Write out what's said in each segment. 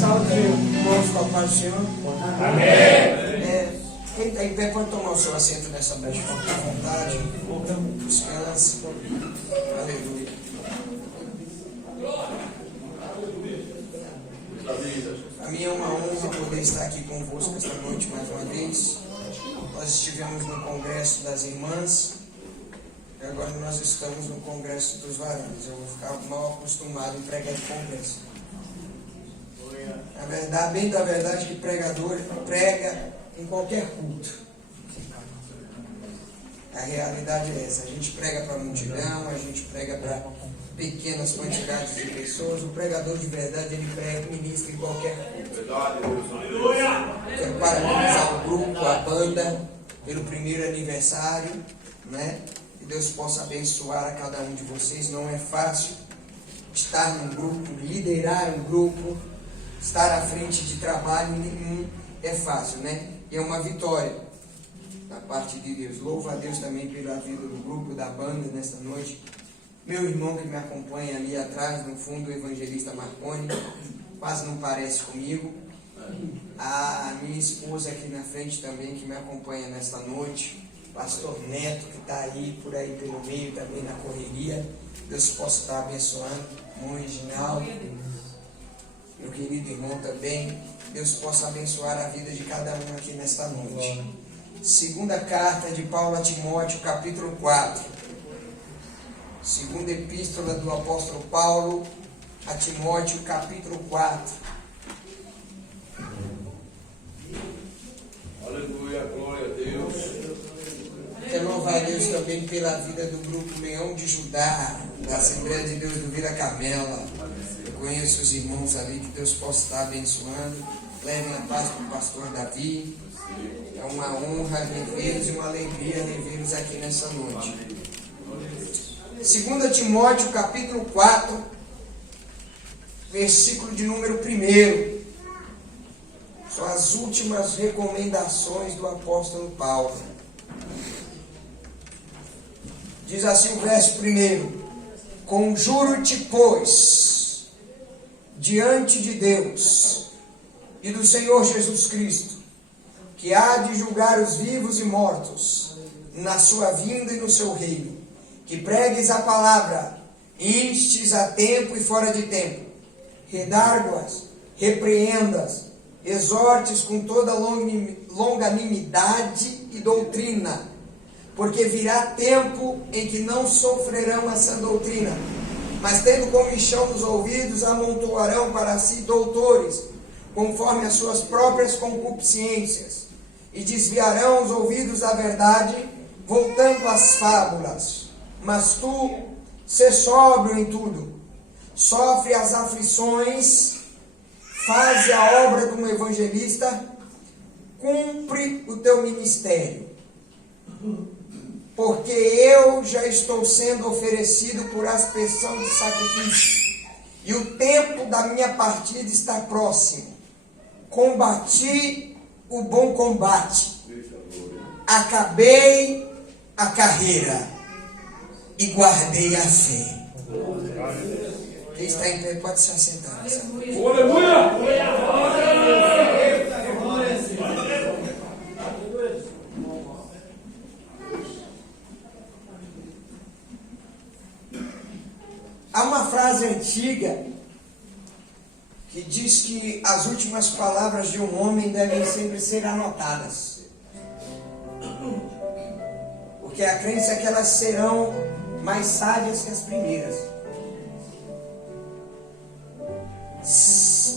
Salve, irmãos, com a paz do Senhor. Amém. Quem está em pé pode tomar o seu assento nessa noite, com vontade, descanse. Aleluia. A mim é uma honra poder estar aqui convosco esta noite mais uma vez. Nós estivemos no Congresso das Irmãs e agora nós estamos no Congresso dos Varões. Eu vou ficar mal acostumado em pregar em congresso. A verdade, bem da verdade, que pregador prega em qualquer culto. A realidade é essa. A gente prega para a multidão, a gente prega para pequenas quantidades de pessoas. O pregador de verdade, ele prega, ministra em qualquer culto. Quero parabenizar o grupo, a banda, pelo primeiro aniversário, né? Que Deus possa abençoar a cada um de vocês. Não é fácil estar num grupo, liderar um grupo, estar à frente de trabalho nenhum é fácil, né? E é uma vitória da parte de Deus. Louvo a Deus também pela vida do grupo, da banda nesta noite. Meu irmão que me acompanha ali atrás, no fundo, o evangelista Marconi, quase não parece comigo. A minha esposa aqui na frente também, que me acompanha nesta noite. Pastor Neto, que está aí, por aí pelo meio, também na correria. Deus possa estar abençoando. Irmão Reginaldo, meu querido irmão também. Deus possa abençoar a vida de cada um aqui nesta noite. Segunda carta de Paulo a Timóteo, capítulo 4. Segunda epístola do apóstolo Paulo a Timóteo, capítulo 4. Aleluia, glória a Deus. Quero louvar a Deus também pela vida do grupo Leão de Judá, da Assembleia de Deus do Vila Carmela. Eu conheço os irmãos ali, que Deus possa estar abençoando. Levem a paz para o pastor Davi. É uma honra revê-los e uma alegria revê-los aqui nessa noite. 2 Timóteo, capítulo 4, versículo de número 1. São as últimas recomendações do apóstolo Paulo. Diz assim o verso 1: Conjuro-te, pois, diante de Deus e do Senhor Jesus Cristo, que há de julgar os vivos e mortos na sua vinda e no seu reino, que pregues a palavra, instes a tempo e fora de tempo, redargue-as, repreendas, exortes com toda longanimidade e doutrina, porque virá tempo em que não sofrerão essa doutrina, mas tendo comichão nos ouvidos, amontoarão para si doutores, conforme as suas próprias concupiscências, e desviarão os ouvidos da verdade, voltando às fábulas. Mas tu, sê sóbrio em tudo, sofre as aflições, faze a obra de um evangelista, cumpre o teu ministério, porque eu já estou sendo oferecido por aspersão de sacrifício, e o tempo da minha partida está próximo. Combati o bom combate, acabei a carreira e guardei a fé. Quem está em pé pode se assentar. Aleluia! Há uma frase antiga que diz que as últimas palavras de um homem devem sempre ser anotadas, porque a crença é que elas serão mais sábias que as primeiras.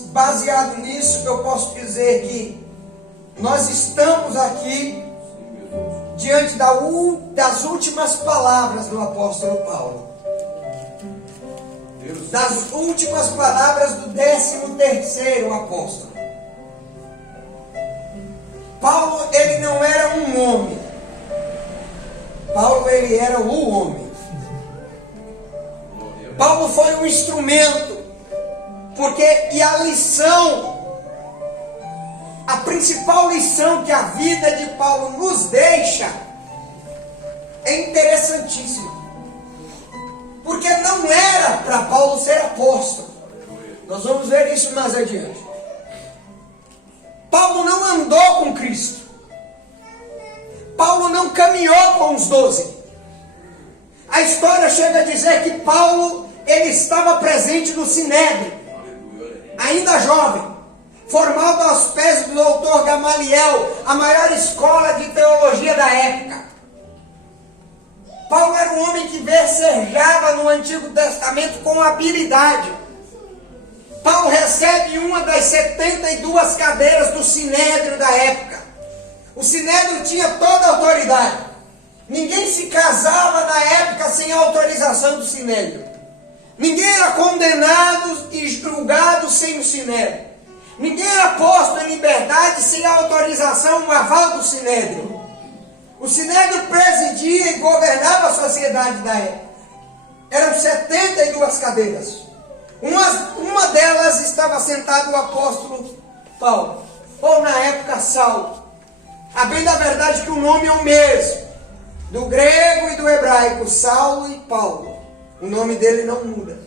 Baseado nisso, eu posso dizer que nós estamos aqui diante das últimas palavras do apóstolo Paulo, das últimas palavras do 13º apóstolo. Paulo, ele não era um homem. Paulo, ele era o homem. Paulo foi um instrumento, e a lição, a principal lição que a vida de Paulo nos deixa é interessantíssima. Porque não era para Paulo ser apóstolo. Nós vamos ver isso mais adiante. Paulo não andou com Cristo. Paulo não caminhou com os 12. A história chega a dizer que Paulo, ele estava presente no Sinédrio, ainda jovem, formado aos pés do doutor Gamaliel, a maior escola de teologia da época. Paulo era um homem que versejava no Antigo Testamento com habilidade. Paulo recebe uma das 72 cadeiras do Sinédrio da época. O Sinédrio tinha toda a autoridade. Ninguém se casava na época sem a autorização do Sinédrio. Ninguém era condenado e julgado sem o Sinédrio. Ninguém era posto em liberdade sem a autorização, o aval do Sinédrio. O Sinédrio presidia e governava a sociedade da época. Eram 72 cadeiras. Uma delas estava sentado o apóstolo Paulo, ou na época Saulo. A bem da verdade que o nome é o mesmo, do grego e do hebraico, Saulo e Paulo. O nome dele não muda.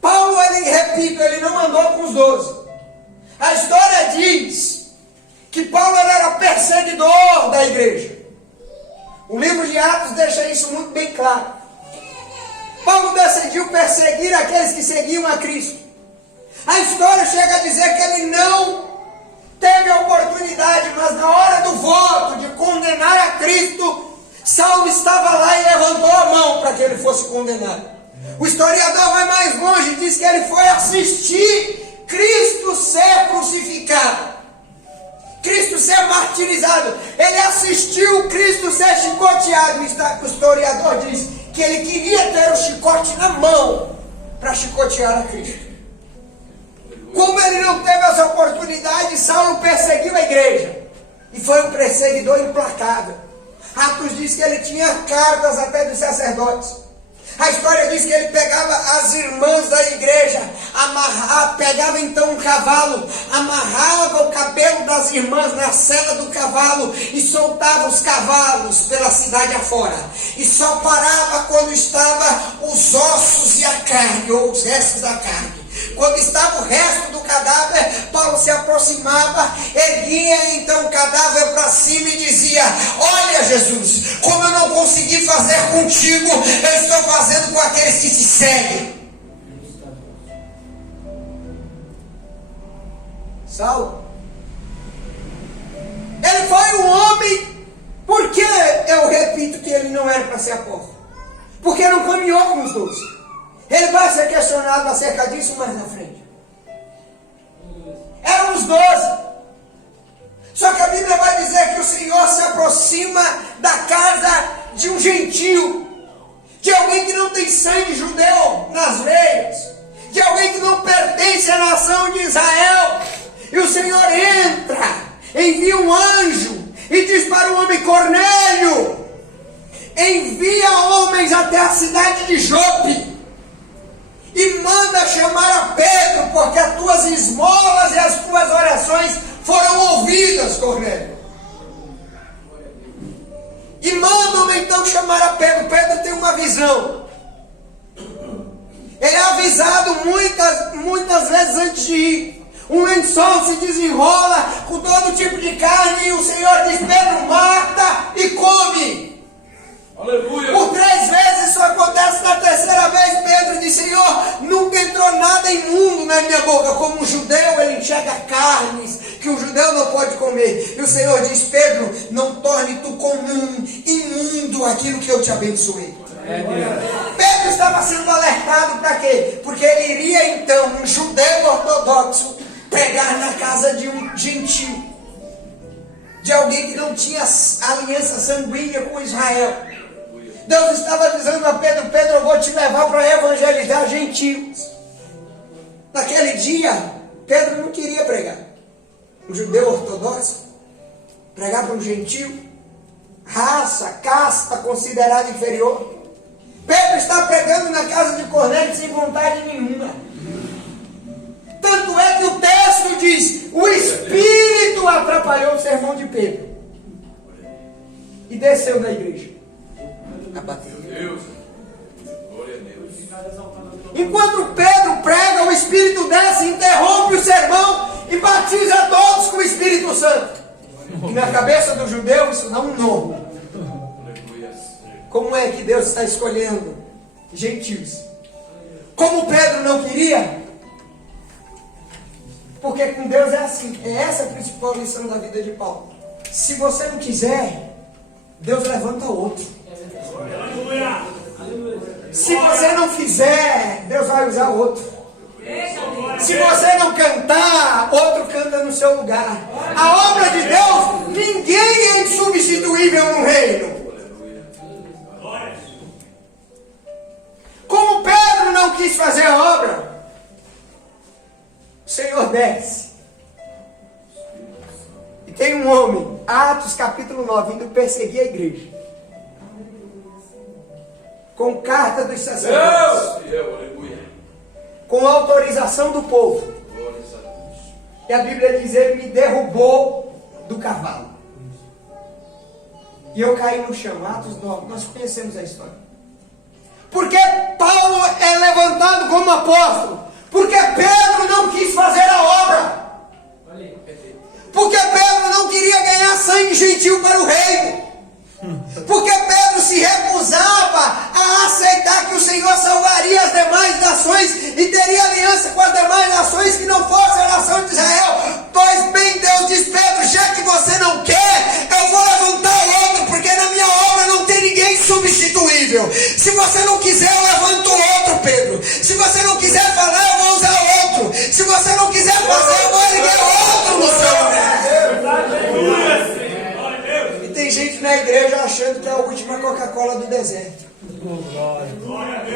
Paulo, repito, ele não andou com os 12. A história diz que Paulo era perseguidor da igreja. O livro de Atos deixa isso muito bem claro. Paulo decidiu perseguir aqueles que seguiam a Cristo. A história chega a dizer que ele não teve a oportunidade, mas na hora do voto de condenar a Cristo, Saulo estava lá e levantou a mão para que ele fosse condenado. O historiador vai mais longe e diz que ele foi assistir Cristo ser crucificado, Cristo ser martirizado. Ele assistiu Cristo ser chicoteado. O historiador diz que ele queria ter o chicote na mão para chicotear a Cristo. Como ele não teve essa oportunidade, Saulo perseguiu a igreja e foi um perseguidor implacável. Atos diz que ele tinha cartas até dos sacerdotes. A história diz que ele pegava as irmãs da igreja, pegava então um cavalo, amarrava o cabelo das irmãs na sela do cavalo e soltava os cavalos pela cidade afora. E só parava quando estava os ossos e a carne, ou os restos da carne. Quando estava o resto do cadáver, Paulo se aproximava, erguia então o cadáver para cima e dizia: olha, Jesus, como eu não consegui fazer contigo, eu estou fazendo com aqueles que te seguem. Saulo, ele foi um homem, porque eu repito que ele não era para ser apóstolo, porque não caminhou com os 12. Ele vai ser questionado acerca disso mais na frente. Eram os 12. Só que a Bíblia vai dizer que o Senhor se aproxima da casa de um gentio, de alguém que não tem sangue judeu nas veias, de alguém que não pertence à nação de Israel. E o Senhor entra, envia um anjo e diz para o homem: Cornélio, envia homens até a cidade de Jope e manda chamar a Pedro, porque as tuas esmolas e as tuas orações foram ouvidas, Cornélio. E mandam então chamar a Pedro. Pedro tem uma visão. Ele é avisado muitas vezes antes de ir. Um lençol se desenrola com todo tipo de carne e o Senhor diz: Pedro, mata e come. Aleluia. Por 3 vezes isso acontece. Na terceira vez Pedro diz: Senhor, nunca entrou nada imundo na minha boca. Como um judeu, ele enxerga carnes que um judeu não pode comer. E o Senhor diz: Pedro, não torne tu comum, imundo aquilo que eu te abençoei. Pedro estava sendo alertado para quê? Porque ele iria então, um judeu ortodoxo, pregar na casa de um gentio, de alguém que não tinha aliança sanguínea com Israel. Deus estava dizendo a Pedro: Pedro, eu vou te levar para evangelizar gentios. Naquele dia, Pedro não queria pregar. Um judeu ortodoxo, pregar para um gentio, raça, casta considerada inferior. Pedro está pregando na casa de Cornélio sem vontade nenhuma. Tanto é que o texto diz: o Espírito atrapalhou o sermão de Pedro e desceu na igreja. Enquanto Pedro prega, o Espírito desce, interrompe o sermão e batiza todos com o Espírito Santo. E na cabeça dos judeus isso dá um nó. Como é que Deus está escolhendo gentios? Como Pedro não queria? Porque com Deus é assim. É essa a principal lição da vida de Paulo. Se você não quiser, Deus levanta outro. Se você não fizer, Deus vai usar outro. Se você não cantar, outro canta no seu lugar. A obra de Deus, ninguém é insubstituível no reino. Como Pedro não quis fazer a obra, o Senhor desce. E tem um homem, Atos capítulo 9, indo perseguir a igreja, com carta dos sacerdotes, com autorização do povo. E a Bíblia diz: ele me derrubou do cavalo. E eu caí no chão. Atos 9, nós conhecemos a história. Porque Paulo é levantado como apóstolo? Porque Pedro não quis fazer a obra. Porque Pedro não queria ganhar sangue gentil para o reino. Porque Pedro se recusava a aceitar que o Senhor salvaria as demais nações e teria aliança com as demais nações que não fosse a nação de Israel. Pois bem, Deus diz: Pedro, já que você não quer, eu vou levantar outro, porque na minha obra não tem ninguém substituível. Se você não quiser, eu levanto outro, Pedro. Se você não quiser falar, eu vou usar outro. Se você não quiser fazer, eu vou erguer outro no seu lugar. Tem gente na igreja achando que é a última Coca-Cola do deserto.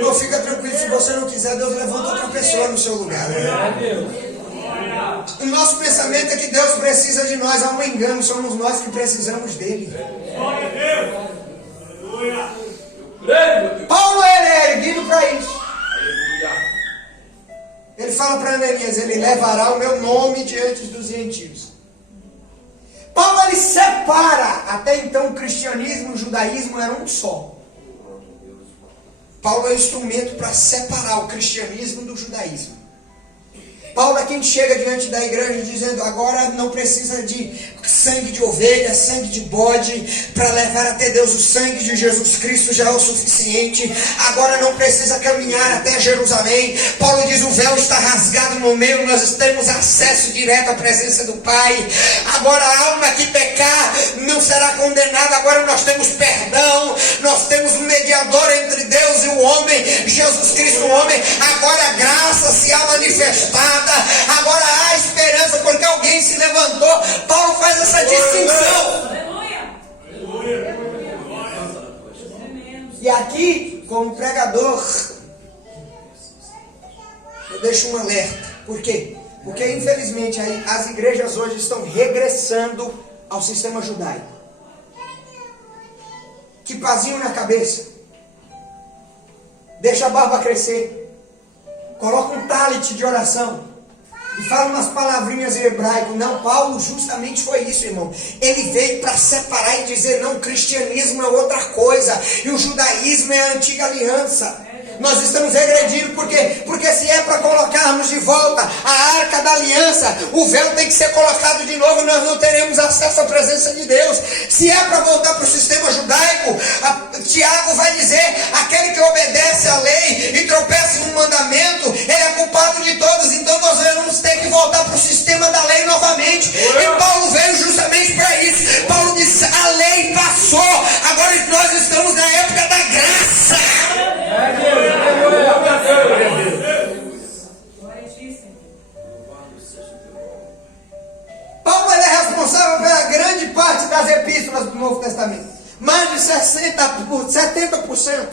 Não, fica tranquilo, se você não quiser, Deus levanta outra pessoa no seu lugar. O nosso pensamento é que Deus precisa de nós. Há um engano, somos nós que precisamos dele. Paulo, ele é erguido para isso. Ele fala para Ananias: ele levará o meu nome diante dos gentios. Paulo, ele separa. Até então o cristianismo e o judaísmo eram um só. Paulo é um instrumento para separar o cristianismo do judaísmo. Paulo é quem chega diante da igreja dizendo: agora não precisa de sangue de ovelha, sangue de bode para levar até Deus. O sangue de Jesus Cristo já é o suficiente. Agora não precisa caminhar até Jerusalém. Paulo diz: o véu está rasgado no meio, nós temos acesso direto à presença do Pai. Agora a alma que pecar não será condenada. Agora nós temos perdão, nós temos um mediador entre Deus e o homem, Jesus Cristo, o homem. Agora a graça se há manifestada. Agora há esperança porque alguém se levantou. Paulo faz essa distinção. E aqui, como pregador, eu deixo um alerta. Por quê? Porque infelizmente as igrejas hoje estão regressando ao sistema judaico. Que pazinho na cabeça, deixa a barba crescer, coloca um talit de oração e fala umas palavrinhas em hebraico. Não, Paulo justamente foi isso, irmão. Ele veio para separar e dizer: não, o cristianismo é outra coisa e o judaísmo é a antiga aliança. Nós estamos regredindo porque se é para colocarmos de volta a arca da aliança, o véu tem que ser colocado de novo, nós não teremos acesso à presença de Deus. Se é para voltar para o sistema judaico, Tiago vai dizer: aquele que obedece à lei e tropeça em um mandamento, ele é culpado de todos. Então nós vamos ter que voltar para o sistema da lei novamente. E Paulo veio justamente para isso. Paulo disse: a lei passou, agora nós estamos na época da graça. Paulo, ele é responsável pela grande parte das epístolas do Novo Testamento. Mais de 70%.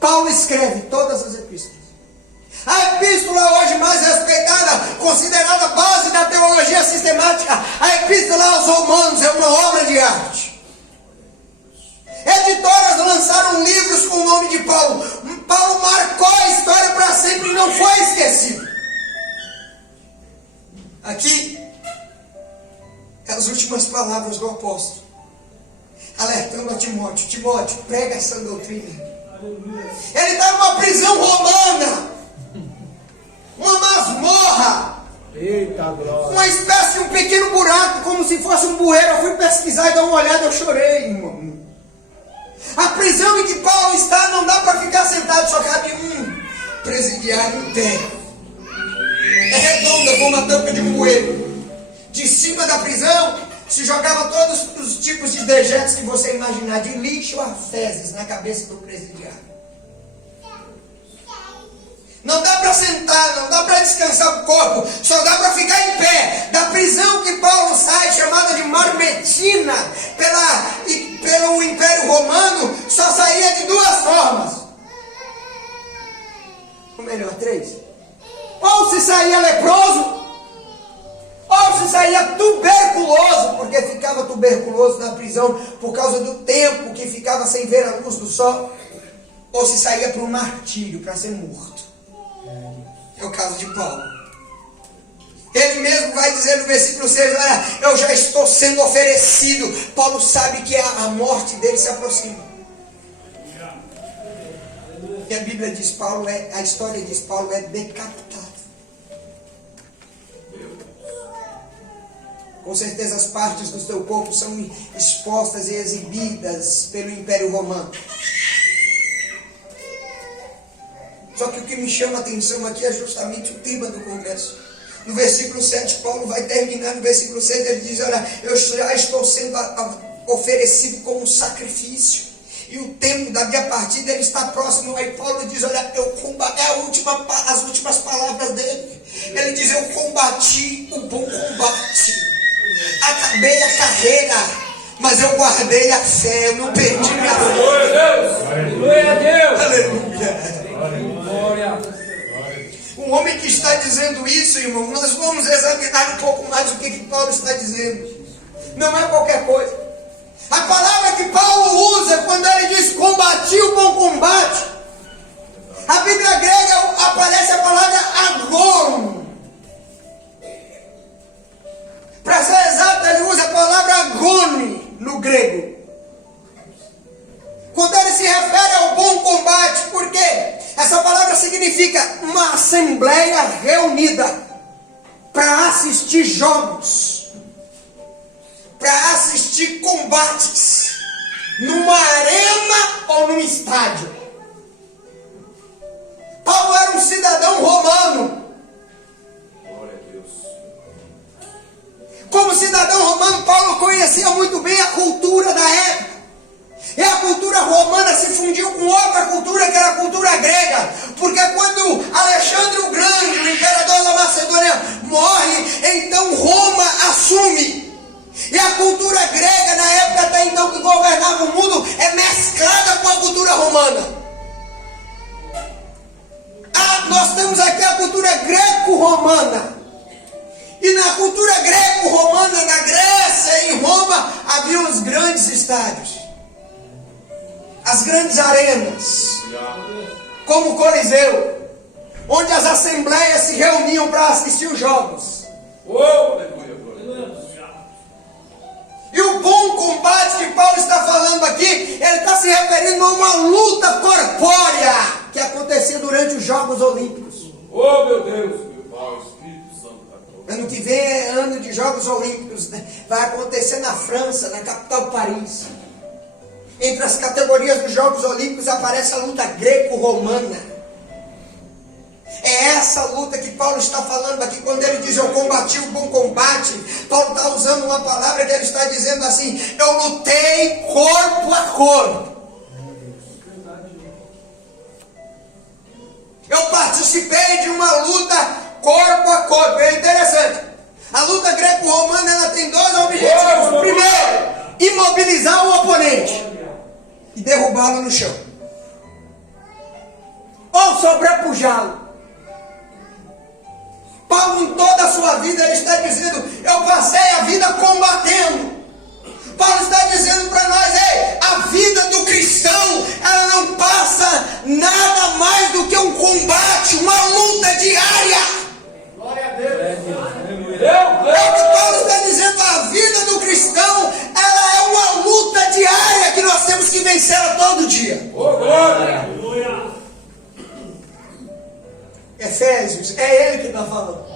Paulo escreve todas as epístolas. A epístola hoje mais respeitada, considerada base da teologia sistemática, a epístola aos Romanos é uma obra de arte. Editoras lançaram livros com o nome de Paulo. Paulo marcou a história para sempre e não foi esquecido. Aqui, as últimas palavras do apóstolo, alertando a Timóteo: Timóteo, prega essa doutrina. Ele estava numa prisão romana, uma masmorra, Eita glória. uma espécie de um pequeno buraco, como se fosse um bueiro. Eu fui pesquisar e dar uma olhada, eu chorei, irmão. A prisão em que Paulo está não dá para ficar sentado, só cabe um presidiário em pé. É redonda como a tampa de um bueiro. De cima da prisão se jogava todos os tipos de dejetos que você imaginar, de lixo a fezes na cabeça do presidiário. Não dá para sentar, não dá para descansar o corpo, só dá para ficar em pé. Da prisão que Paulo sai, chamada de Marmetina, pelo Império Romano, só saía de duas formas. Ou melhor, três. Ou se saía leproso, ou se saía tuberculoso, porque ficava tuberculoso na prisão por causa do tempo que ficava sem ver a luz do sol, ou se saía para o martírio, para ser morto. É o caso de Paulo. Ele mesmo vai dizer no versículo 6, olha, eu já estou sendo oferecido. Paulo sabe que a morte dele se aproxima. E a Bíblia diz, a história diz, Paulo é decapitado. Com certeza as partes do seu corpo são expostas e exibidas pelo Império Romano. Só que o que me chama a atenção aqui é justamente o tema do congresso. No versículo 7, Paulo vai terminar, no versículo 6 ele diz, olha, eu já estou sendo oferecido como sacrifício. E o tempo da minha partida ele está próximo. Aí Paulo diz, olha, eu combati, as últimas palavras dele. Ele diz, eu combati o bom combate. Acabei a carreira, mas eu guardei a fé, eu não perdi minha fé. Glória a Deus. Aleluia. Glória. Um homem que está dizendo isso, irmão, nós vamos examinar um pouco mais o que Paulo está dizendo. Não é qualquer coisa. A palavra que Paulo usa quando ele diz combati o bom combate, a Bíblia grega aparece a palavra agon. Para ser exato, ele usa a palavra agone no grego. Quando ele se refere ao bom combate, por quê? Essa palavra significa uma assembleia reunida para assistir jogos, para assistir combates, numa arena ou num estádio. Paulo era um cidadão romano. Glória a Deus. Como cidadão romano, Paulo conhecia muito bem a cultura da época. E a cultura romana se fundiu com outra cultura, que era a cultura grega. Porque quando Alexandre o Grande, o imperador da Macedônia, morre, então Roma assume. E a cultura grega, na época até então que governava o mundo, é mesclada com a cultura romana. Nós temos aqui a cultura greco-romana. E na cultura greco-romana, na Grécia e em Roma, havia os grandes estádios. As grandes arenas, como o Coliseu, onde as assembleias se reuniam para assistir os jogos. E o bom combate que Paulo está falando aqui, ele está se referindo a uma luta corpórea que acontecia durante os Jogos Olímpicos. Oh, meu Deus, meu Pai, Espírito Santo da glória. Ano que vem é ano de Jogos Olímpicos, né? Vai acontecer na França, na capital Paris. Entre as categorias dos Jogos Olímpicos aparece a luta greco-romana. É essa luta que Paulo está falando aqui quando ele diz eu combati o bom combate. Paulo está usando uma palavra que ele está dizendo assim, eu lutei corpo a corpo. Eu participei de uma luta corpo a corpo. É interessante. A luta greco-romana ela tem dois objetivos. Primeiro, imobilizar o oponente e derrubá-lo no chão, ou sobrepujá-lo. Paulo, em toda a sua vida, ele está dizendo, eu passei a vida combatendo. Paulo está dizendo para nós, ei, a vida do cristão, ela não passa nada mais do que um combate, uma luta diária. Glória a Deus. É o que Paulo está dizendo, a vida do cristão, ela é uma luta diária que nós temos que vencer era todo dia. Efésios, é ele que está falando.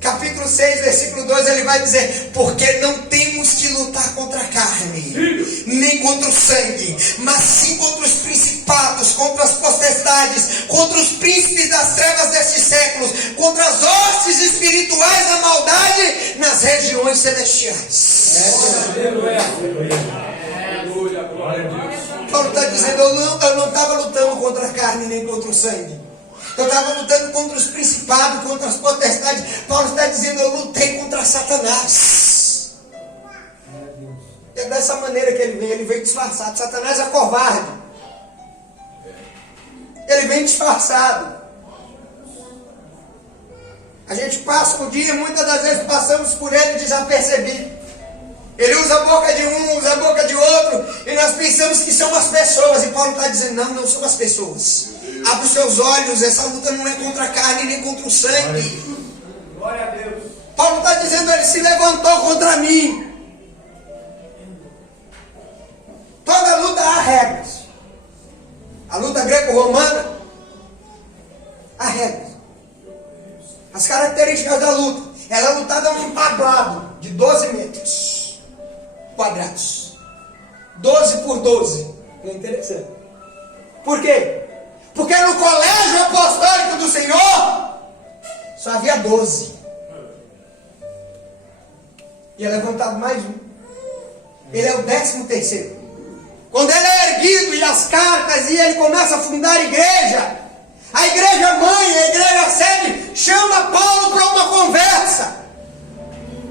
Capítulo 6, versículo 2, ele vai dizer: porque não temos que lutar contra a carne, nem contra o sangue, mas sim contra os principados, contra as potestades, contra os príncipes das trevas destes séculos, contra as hostes espirituais da maldade nas regiões celestiais. Paulo está dizendo: eu não estava lutando contra a carne nem contra o sangue. Eu estava lutando contra os principados, contra as potestades. Paulo está dizendo: eu lutei contra Satanás. É dessa maneira que ele veio disfarçado. Satanás é covarde. Ele vem disfarçado. A gente passa o dia, muitas das vezes passamos por ele desapercebido. Ele usa a boca de um, usa a boca de outro, e nós pensamos que são as pessoas. E Paulo está dizendo: não são as pessoas. Abre os seus olhos, essa luta não é contra a carne nem contra o sangue. Glória a Deus. Paulo está dizendo: ele se levantou contra mim. Toda luta há regras. A luta greco-romana há regras. As características da luta: ela é lutada num tablado de 12 metros quadrados, 12 por 12. É interessante. Por quê? Porque no colégio apostólico do Senhor só havia 12. E é levantado mais um. Ele é o 13º. Quando ele é erguido e as cartas, e ele começa a fundar a igreja mãe, a igreja sede, chama Paulo para uma conversa.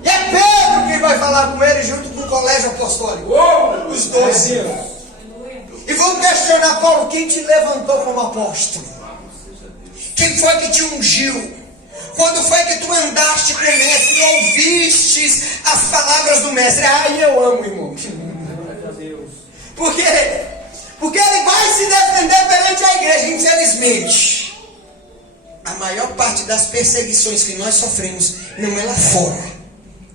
E é Pedro que vai falar com ele junto com o colégio apostólico. Os 12. E vão questionar Paulo: quem te levantou como apóstolo? Quem foi que te ungiu? Quando foi que tu andaste com o mestre e ouvistes as palavras do mestre? Ai, eu amo, irmão. Por quê? Porque ele vai se defender perante a igreja. Infelizmente, a maior parte das perseguições que nós sofremos não é lá fora,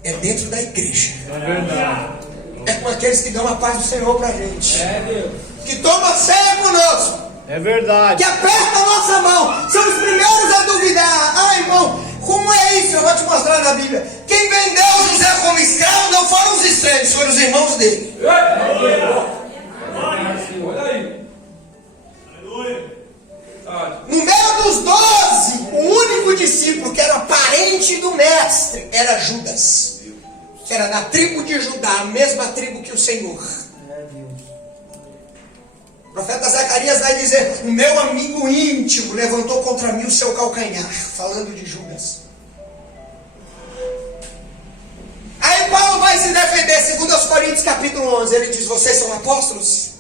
é dentro da igreja. É verdade. É com aqueles que dão a paz do Senhor pra gente. É Deus. Que toma ceia conosco. É verdade. Que aperta a nossa mão. São os primeiros a duvidar. Ah, irmão, como é isso? Eu vou te mostrar na Bíblia. Quem vendeu José como escravo não foram os estranhos, foram os irmãos dele. Olha aí. No meio dos 12, o único discípulo que era parente do mestre era Judas, que era da tribo de Judá, a mesma tribo que o Senhor. O profeta Zacarias vai dizer: o meu amigo íntimo levantou contra mim o seu calcanhar, falando de Judas. Aí Paulo vai se defender, segundo aos Coríntios capítulo 11, ele diz: vocês são apóstolos?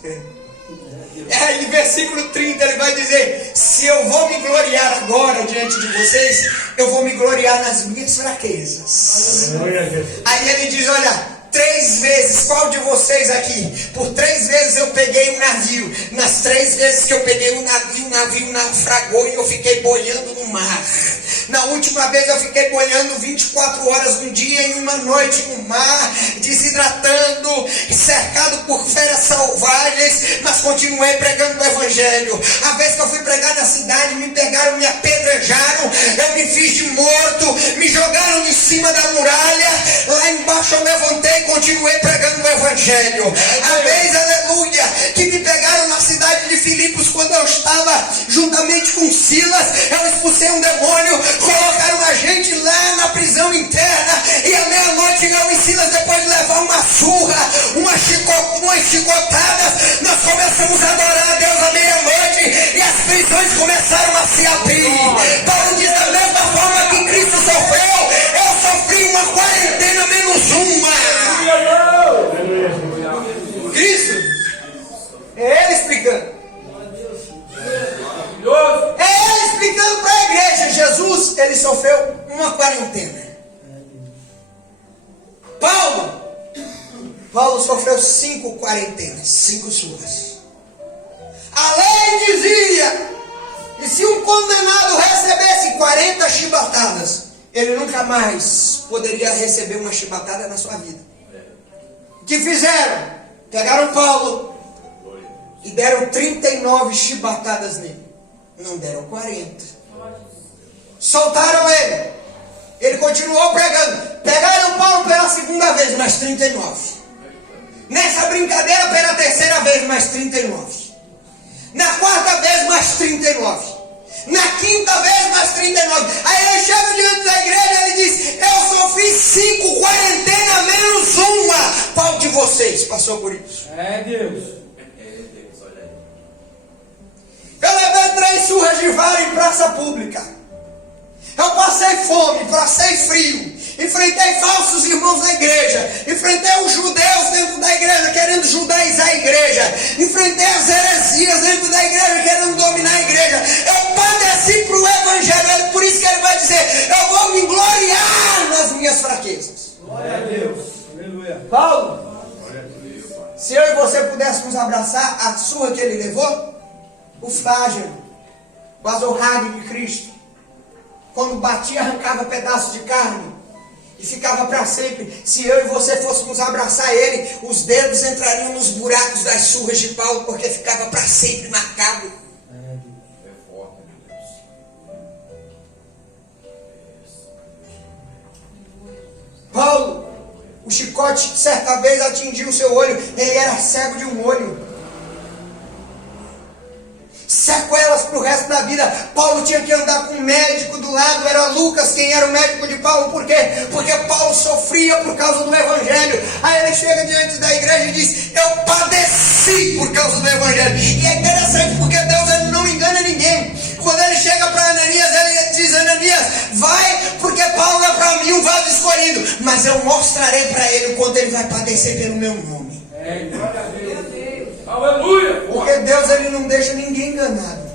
Aí no versículo 30 ele vai dizer: se eu vou me gloriar agora diante de vocês, eu vou me gloriar nas minhas fraquezas. Aí ele diz: olha, 3 vezes, qual de vocês aqui? Por 3 vezes eu peguei um navio. Nas 3 vezes que eu peguei um navio, o navio naufragou e eu fiquei boiando no mar. Na última vez eu fiquei boiando 24 horas um dia e uma noite no mar, desidratando, cercado por feras selvagens, mas continuei pregando o evangelho. A vez que eu fui pregar na cidade, me pegaram, me apedrejaram, eu me fiz de morto, me jogaram de cima da muralha, lá embaixo eu levantei e continuei pregando o evangelho. A vez, aleluia, que me pegaram na cidade de Filipos, quando eu estava juntamente com Silas, eu expulsei um demônio, colocaram a gente lá na prisão interna, e à meia-noite eu e Silas, depois de levar uma surra, umas chicotadas, nós começamos a adorar a Deus à meia-noite, e as prisões começaram a se abrir. Paulo diz: da mesma forma que Cristo sofreu, eu sofri uma quarentena menos uma. Cristo, é ele explicando. É ele explicando para a igreja. Jesus, ele sofreu uma quarentena. Paulo sofreu 5 quarentenas, 5 surras. A lei dizia que se um condenado recebesse 40 chibatadas, ele nunca mais poderia receber uma chibatada na sua vida. O que fizeram? Pegaram Paulo, e deram 39 chibatadas nele. Não deram 40. Soltaram ele. Ele continuou pregando. Pegaram Paulo pela segunda vez, mais 39. Nessa brincadeira, pela terceira vez, mais 39. Na quarta vez, mais 39. Na quinta vez, mais 39. Aí ele chega diante da igreja e ele diz: eu só fiz 5 quarentenas menos uma. Qual de vocês passou por isso? É Deus. Olha aí. Eu levei 3 surras de vara em praça pública. Eu passei fome, passei frio. Enfrentei falsos irmãos da igreja. Enfrentei os judeus dentro da igreja querendo judaizar a igreja. Enfrentei as heresias dentro da igreja querendo dominar a igreja. Eu padeci para o evangelho. Por isso que ele vai dizer: eu vou me gloriar nas minhas fraquezas. Glória a Deus. Aleluia. Paulo, se eu e você pudéssemos abraçar a surra que ele levou, o flágelo, o azorrague de Cristo, quando batia arrancava pedaços de carne e ficava para sempre. Se eu e você fôssemos abraçar ele, os dedos entrariam nos buracos das surras de Paulo, porque ficava para sempre marcado. É forte, meu Deus. Paulo, o chicote certa vez atingiu o seu olho. Ele era cego de um olho. Sequelas para o resto da vida. Paulo tinha que andar com um médico do lado. Era Lucas quem era o médico de Paulo. Por quê? Porque Paulo sofria por causa do evangelho. Aí ele chega diante da igreja e diz: eu padeci por causa do evangelho. E é interessante porque Deus, ele não engana ninguém. Quando ele chega para Ananias, ele diz: Ananias, vai, porque Paulo é para mim um vaso escolhido, mas eu mostrarei para ele o quanto ele vai padecer pelo meu nome. Glória a Deus. Aleluia! Porque Deus, ele não deixa ninguém enganado.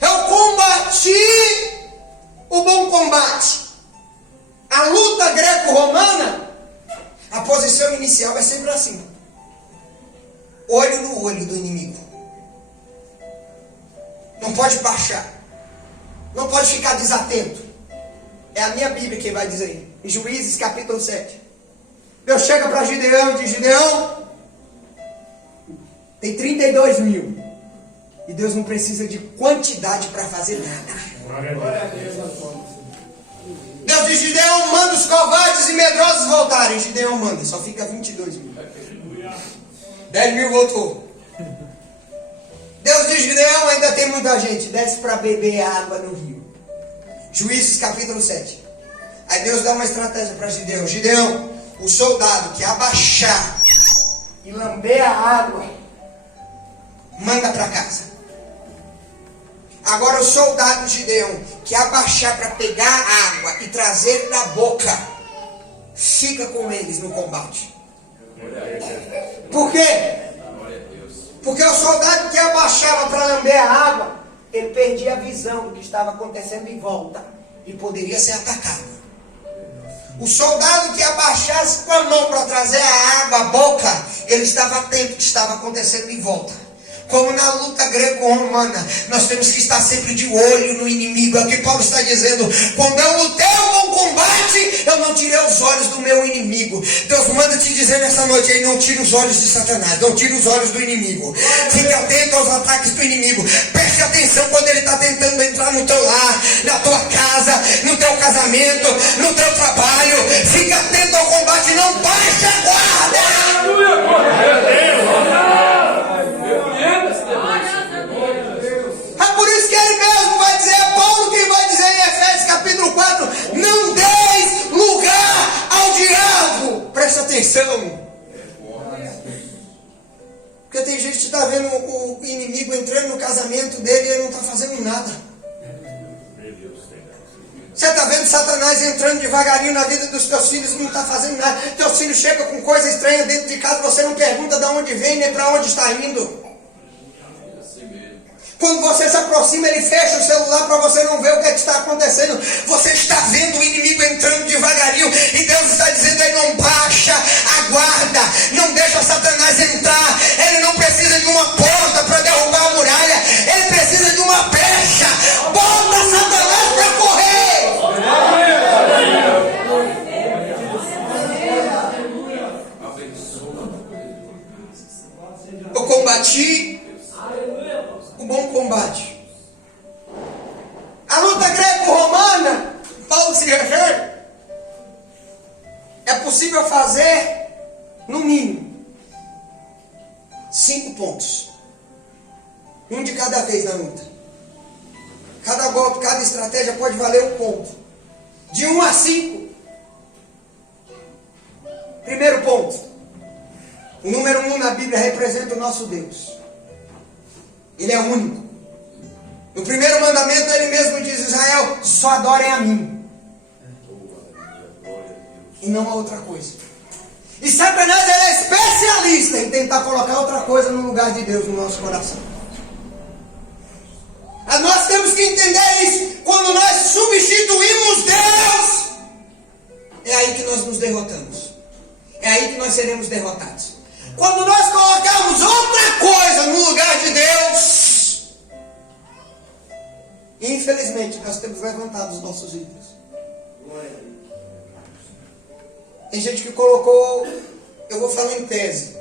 Eu combati o bom combate. A luta greco-romana, a posição inicial é sempre assim: olho no olho do inimigo. Não pode baixar. Não pode ficar desatento. É a minha Bíblia quem vai dizer. Em Juízes capítulo 7. Deus chega para Gideão e diz: Gideão, tem 32 mil. E Deus não precisa de quantidade para fazer nada. Glória a Deus. Deus diz: Gideão, manda os covardes e medrosos voltarem. Gideão manda, só fica 22 mil. 10 mil voltou. Deus diz: Gideão, ainda tem muita gente, desce para beber água no rio. Juízes capítulo 7. Aí Deus dá uma estratégia para Gideão. Gideão, o soldado que abaixar e lamber a água, manda para casa. Agora o soldado Gideão que abaixar para pegar a água e trazer da boca, fica com eles no combate. Por quê? Porque o soldado que abaixava para lamber a água, ele perdia a visão do que estava acontecendo em volta e poderia ser atacado. O soldado que abaixasse com a mão para trazer a água à boca, ele estava atento ao que estava acontecendo em volta. Como na luta greco-romana, nós temos que estar sempre de olho no inimigo. É o que Paulo está dizendo: quando eu lutei o bom combate, eu não tirei os olhos do meu inimigo. Deus manda te dizer nessa noite aí: não tire os olhos de Satanás, não tire os olhos do inimigo. Fique atento aos ataques do inimigo. Preste atenção quando ele está tentando entrar no teu lar, na tua casa, no teu casamento, no teu trabalho. Fique atento ao combate, não baixe a guarda. Aleluia! Glória a Deus! É por isso que ele mesmo vai dizer, é Paulo quem vai dizer em Efésios capítulo 4: não deis lugar ao diabo. Presta atenção. Porque tem gente que está vendo o inimigo entrando no casamento dele e ele não está fazendo nada. Você está vendo Satanás entrando devagarinho na vida dos teus filhos e não está fazendo nada. Teus filhos chegam com coisa estranha dentro de casa, você não pergunta de onde vem nem para onde está indo. Quando você se aproxima, ele fecha o celular para você não ver o que está acontecendo. Você está vendo o inimigo entrando devagarinho e Deus está dizendo aí: não baixa a guarda, não deixa Satanás entrar. Ele não precisa de uma porta para derrubar a muralha, ele precisa de uma brecha. Bota Satanás para correr. Eu combati o bom combate. A luta greco-romana, Paulo se refere, é possível fazer, no mínimo, 5 pontos. Um de cada vez na luta. Cada golpe, cada estratégia pode valer 1 ponto. De 1 a 5. Primeiro ponto. O número 1 na Bíblia representa o nosso Deus. Ele é único. No primeiro mandamento ele mesmo diz: Israel, só adorem a mim e não a outra coisa. E Satanás ele é especialista em tentar colocar outra coisa no lugar de Deus no nosso coração. Nós temos que entender isso. Quando nós substituímos Deus, é aí que nós nos derrotamos. É aí que nós seremos derrotados. Quando nós colocamos outra coisa no lugar de Deus, infelizmente nós temos levantado os nossos ídolos. Tem gente que colocou, eu vou falar em tese,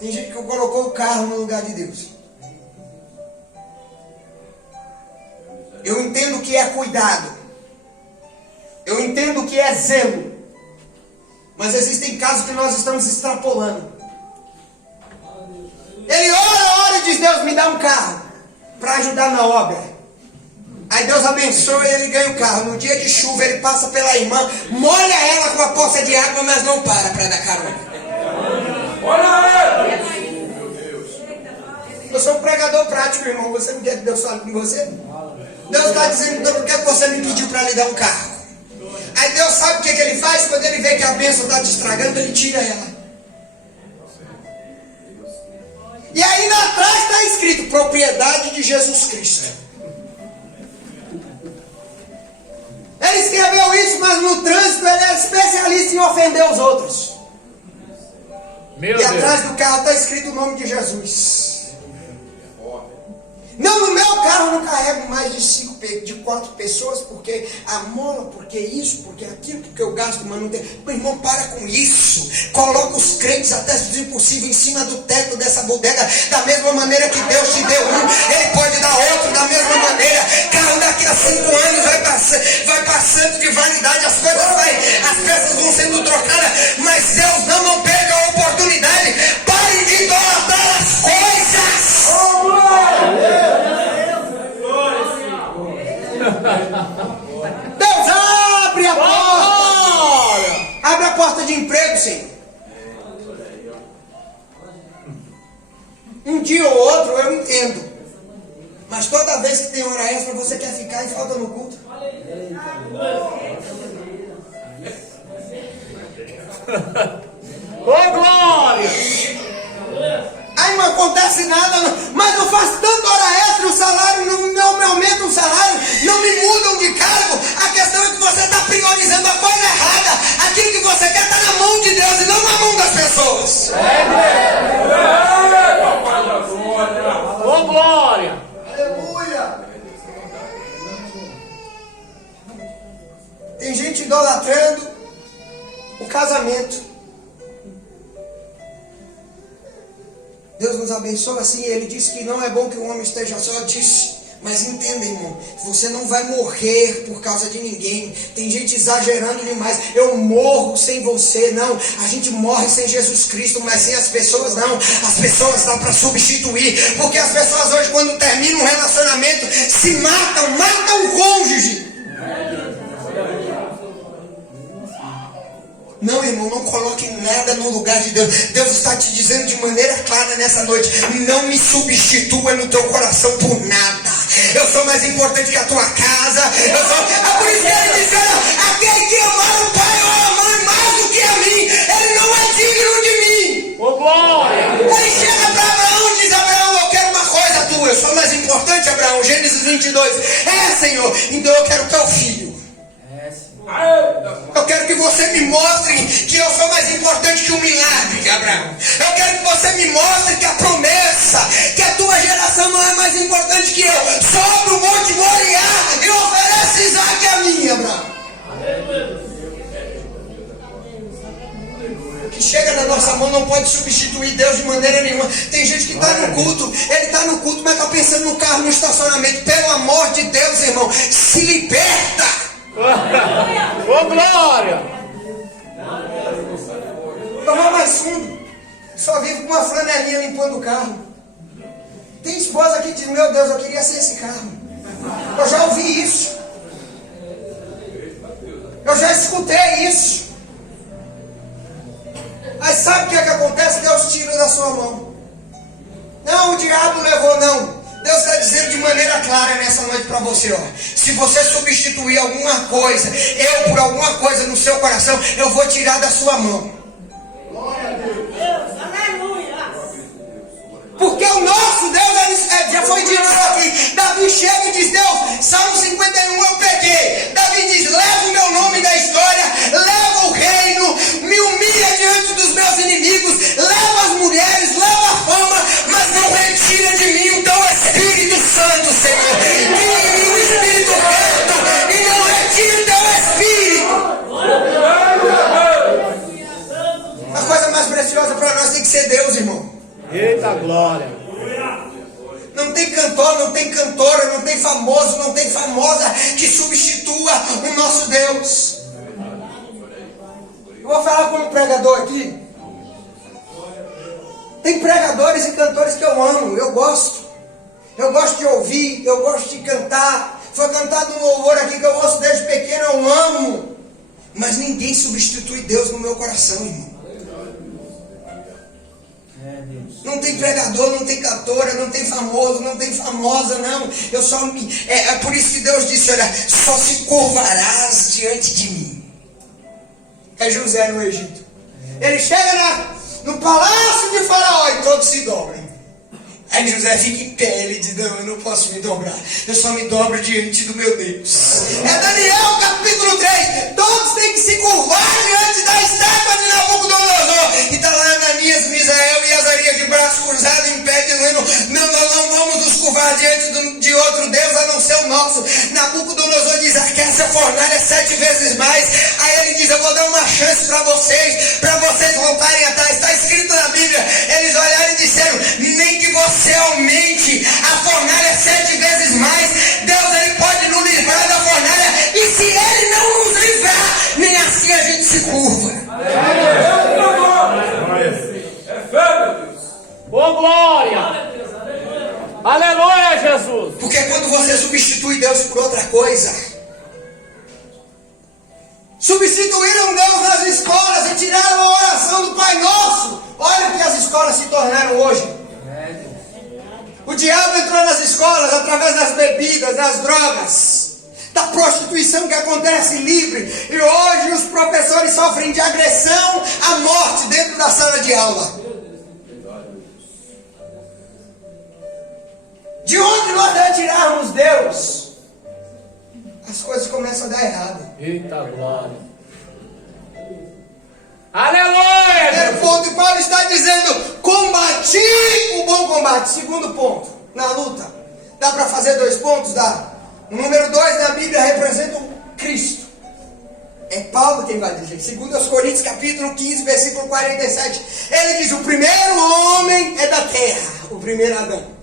tem gente que colocou o carro no lugar de Deus. Eu entendo que é cuidado, eu entendo que é zelo, mas existem casos que nós estamos extrapolando. Ele ora e diz: Deus, me dá um carro para ajudar na obra. Aí Deus abençoa e ele ganha o carro. No dia de chuva ele passa pela irmã, molha ela com a poça de água, mas não para dar carona. Eu sou um pregador prático, irmão. Você não quer que Deus fale com você? Deus está dizendo: então por que você me pediu para lhe dar um carro? Aí Deus sabe o que ele faz? Quando ele vê que a bênção está te estragando, ele tira ela. E aí lá atrás está escrito: propriedade de Jesus Cristo. Ele escreveu isso, mas no trânsito ele é especialista em ofender os outros. E atrás do carro está escrito o nome de Jesus. Não, no meu carro eu não carrego mais de 4 pessoas, porque a mola, porque isso, porque aquilo, porque eu gasto manutenção. Meu irmão, para com isso. Coloca os crentes até se possível em cima do teto dessa bodega. Da mesma maneira que Deus te deu um, Ele pode dar outro da mesma maneira. Carro daqui a 5 anos vai passando de validade, as peças vão sendo trocadas, mas Deus não pega a oportunidade. Pare de idolatrar as coisas. Deus, abre a porta. Abre a porta de emprego, Senhor. Um dia ou outro eu entendo, mas toda vez que tem hora extra você quer ficar e falta no culto. Ô glória! Aí não acontece nada, mas eu faço tanta hora extra, o salário não me aumenta o salário, não me mudam de cargo. A questão é que você está priorizando a coisa errada. Aquilo que você quer está na mão de Deus e não na mão das pessoas. Ô glória! Aleluia! Tem gente idolatrando o casamento. Deus nos abençoa assim. Ele disse que não é bom que o homem esteja só. Disse, mas entenda, irmão, você não vai morrer por causa de ninguém. Tem gente exagerando demais. Eu morro sem você. Não, a gente morre sem Jesus Cristo, mas sem as pessoas não. As pessoas dá para substituir, porque as pessoas hoje, quando terminam um relacionamento, se matam o cônjuge. Não, irmão, não coloque nada no lugar de Deus. Deus está te dizendo de maneira clara nessa noite: não me substitua no teu coração por nada. Eu sou mais importante que a tua casa. É por isso que ele diz: aquele que amar o pai ou a mãe mais do que a mim, ele não é digno de mim. Ô glória! Ele chega para Abraão e diz: Abraão, eu quero uma coisa tua. Eu sou mais importante, Abraão. Gênesis 22. Senhor, então eu quero teu filho. Eu quero que você me mostre que eu sou mais importante que o milagre, Abraão. Eu quero que você me mostre que a promessa, que a tua geração não é mais importante que eu. Sobe o Monte Moriá e oferece Isaac a mim, Abraão. O que chega na nossa mão não pode substituir Deus de maneira nenhuma. Tem gente que está no culto, ele está no culto, mas está pensando no carro, no estacionamento. Pelo amor de Deus, irmão, se liberta. Ô glória! Tomar mais fundo. Só vive com uma flanelinha limpando o carro. Tem esposa que diz, meu Deus, eu queria ser esse carro. Eu já ouvi isso. Eu já escutei isso. Aí sabe o que é que acontece? Deus tira da sua mão. Não, o diabo levou, não. Deus está dizendo de maneira clara nessa noite para você, ó. Se você substituir alguma coisa, eu por alguma coisa no seu coração, eu vou tirar da sua mão. Porque o nosso Deus, já foi dito isso aqui. Davi chega e diz, Deus, Salmo 51, eu peguei. Davi diz, leva o meu nome da história, leva o reino, me humilha diante dos meus inimigos, leva as mulheres, leva a fama, mas não retira de mim o teu Espírito Santo, Senhor. Tira de mim o Espírito Santo e não retira o teu Espírito. A coisa mais preciosa para nós tem que ser Deus, irmão. Eita glória! Não tem cantor, não tem cantora, não tem famoso, não tem famosa que substitua o nosso Deus. Eu vou falar como pregador aqui. Tem pregadores e cantores que eu amo, eu gosto. Eu gosto de ouvir, eu gosto de cantar. Foi cantado um louvor aqui que eu ouço desde pequeno, eu amo. Mas ninguém substitui Deus no meu coração, irmão. Não tem pregador, não tem cantora, não tem famoso, não tem famosa, não. Eu só é por isso que Deus disse, olha, só se curvarás diante de mim. É José no Egito. Ele chega no palácio de Faraó e todos se dobram. Aí José fica em pé, ele diz, não, eu não posso me dobrar. Eu só me dobro diante do meu Deus. É Daniel capítulo 3. Todos têm que se curvar diante da estátua de Nabucodonosor. E está lá Ananias, Misael e Azarias de braço cruzado em pé, dizendo, nós não vamos nos curvar diante de outro Deus a não ser o nosso. Nabucodonosor diz, aquece a fornalha 7 vezes mais. Aí ele diz, eu vou dar uma chance para vocês voltarem atrás. Está escrito na Bíblia. Eles olharam e disseram, nem que você aumente a fornalha 7 vezes mais, Deus ele pode nos livrar da fornalha, e se ele não nos livrar, nem assim a gente se curva. É fé, meu Deus. Ô glória! Aleluia, Jesus! Porque quando você substitui Deus por outra coisa, substituíram Deus nas escolas e tiraram a oração do Pai Nosso. Olha o que as escolas se tornaram hoje. O diabo entrou nas escolas através das bebidas, das drogas, da prostituição que acontece livre. E hoje os professores sofrem de agressão à morte dentro da sala de aula. De onde nós retirarmos Deus, as coisas começam a dar errado. Eita glória! Aleluia! Primeiro ponto, e Paulo está dizendo, combati o bom combate. Segundo ponto, na luta. Dá para fazer 2 pontos? Dá. O número 2 na Bíblia representa o Cristo. É Paulo quem vai dizer. 2 Coríntios capítulo 15, versículo 47. Ele diz, o primeiro homem é da terra, o primeiro Adão.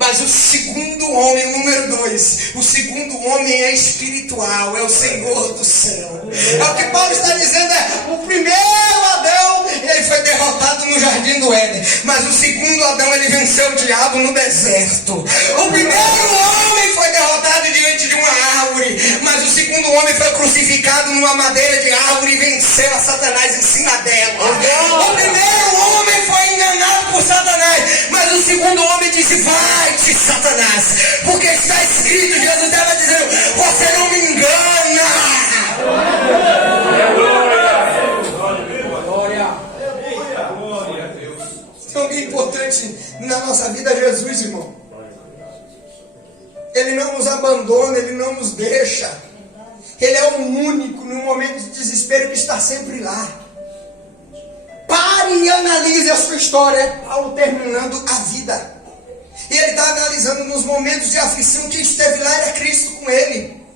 Mas o segundo homem, o número 2, o segundo homem é espiritual, é o Senhor do céu. É o que Paulo está dizendo, o primeiro Adão, ele foi derrotado no jardim do Éden. Mas o segundo Adão, ele venceu o diabo no deserto. O primeiro homem foi derrotado diante de uma árvore, mas o segundo homem foi crucificado numa madeira de árvore e venceu a Satanás em cima dela. O primeiro homem foi enganado por Satanás, mas o segundo homem disse, vai-te, Satanás, porque está escrito, Jesus estava dizendo, você não me engana. Tem alguém importante na nossa vida, Jesus, irmão. Ele não nos abandona, ele não nos deixa. Ele é o único no momento de desespero que está sempre lá. Pare e analise a sua história. É Paulo terminando a vida. E ele está analisando nos momentos de aflição, quem esteve lá era Cristo com ele.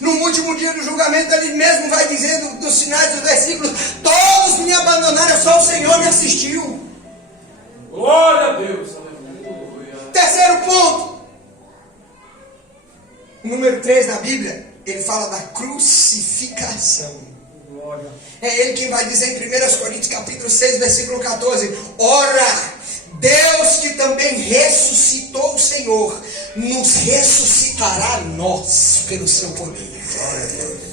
No último dia do julgamento, ele mesmo vai dizendo dos finais dos versículos: todos me abandonaram, só o Senhor me assistiu. Glória a Deus. Aleluia. Terceiro ponto. Número 3 na Bíblia, ele fala da crucificação. Glória. É ele quem vai dizer em 1 Coríntios capítulo 6, versículo 14: ora, Deus que também ressuscitou o Senhor, nos ressuscitará a nós pelo seu poder. Glória a Deus.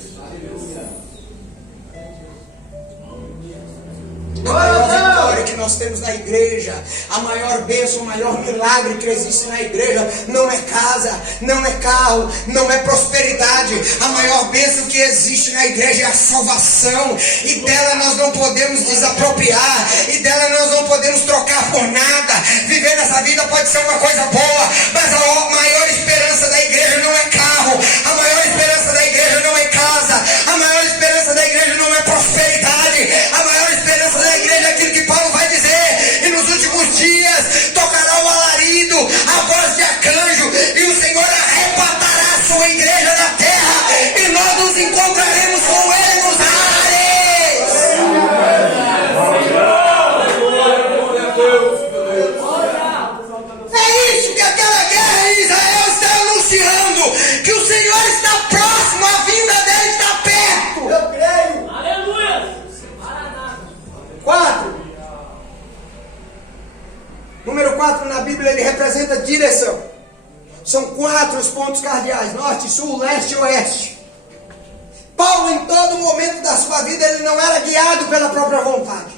A maior vitória que nós temos na igreja, a maior bênção, o maior milagre que existe na igreja, não é casa, não é carro, não é prosperidade. A maior bênção que existe na igreja é a salvação, e dela nós não podemos desapropriar, e dela nós não podemos trocar por nada. Viver nessa vida pode ser uma coisa boa, mas a maior esperança da igreja não é carro, a maior esperança da igreja não é casa, a maior esperança da igreja não é prosperidade, a maior esperança da igreja é aquilo que Paulo vai dizer: e nos últimos dias tocará o alarido, a voz de arcanjo, e o Senhor arrebatará a sua igreja da terra, e nós nos encontraremos com ele nos ares. Glória a Deus. É isso que aquela guerra em Israel está anunciando, que o Senhor está próximo, a vinda dele está perto. Eu creio. Aleluia. 4. Número 4 na Bíblia, ele representa direção. São 4 os pontos cardeais: norte, sul, leste e oeste. Paulo, em todo momento da sua vida, ele não era guiado pela própria vontade.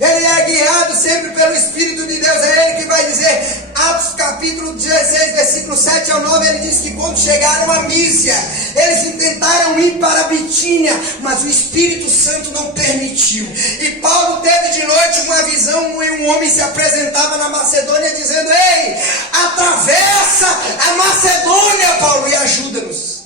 Ele é guiado sempre pelo Espírito de Deus. É ele que vai dizer, Atos capítulo 16, versículo 7 ao 9, ele diz que quando chegaram a Mísia, eles intentaram ir para a Bitínia, mas o Espírito Santo não permitiu. E Paulo teve de noite uma visão, e um homem se apresentava na Macedônia dizendo: ei, atravessa a Macedônia, Paulo, e ajuda-nos.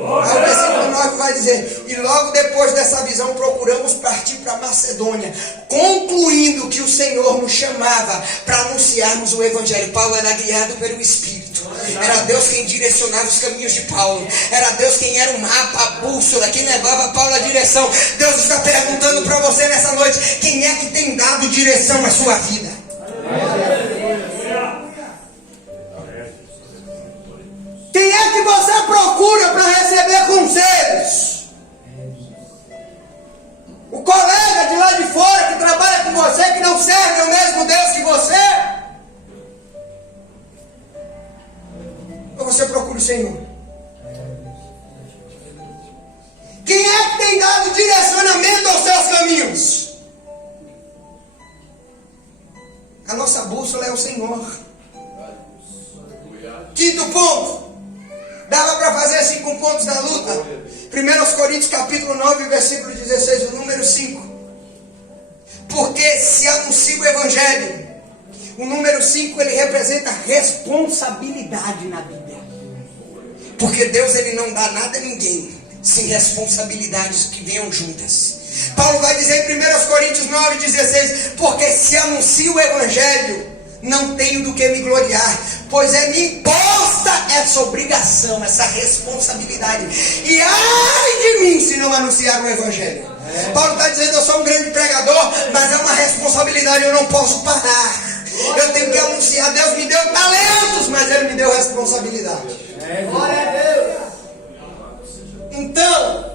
Aí o versículo 9 vai dizer: e logo depois dessa visão procuramos partir para Macedônia, concluindo que o Senhor nos chamava para anunciarmos o Evangelho. Paulo era guiado pelo Espírito. Era Deus quem direcionava os caminhos de Paulo. Era Deus quem era o mapa, a bússola, quem levava Paulo à direção. Deus está perguntando para você nessa noite: quem é que tem dado direção à sua vida? Quem é que você procura para receber conselhos? O colega de lá de fora que trabalha com você, que não serve ao mesmo Deus que você? Ou você procura o Senhor? Quem é que tem dado direcionamento aos seus caminhos? A nossa bússola é o Senhor. Quinto ponto. Dava para fazer 5 pontos da luta. 1 Coríntios capítulo 9, versículo 16, o número 5. Porque se anuncia o Evangelho. O número 5, ele representa responsabilidade na Bíblia. Porque Deus, ele não dá nada a ninguém sem responsabilidades que venham juntas. Paulo vai dizer em 1 Coríntios 9, 16: porque se anuncia o Evangelho, não tenho do que me gloriar, pois é me imposta essa obrigação, essa responsabilidade. E ai de mim se não anunciar o Evangelho. Paulo está dizendo: eu sou um grande pregador, mas é uma responsabilidade, eu não posso parar. Eu tenho que anunciar. Deus me deu talentos, mas Ele me deu responsabilidade. Glória a Deus. Então,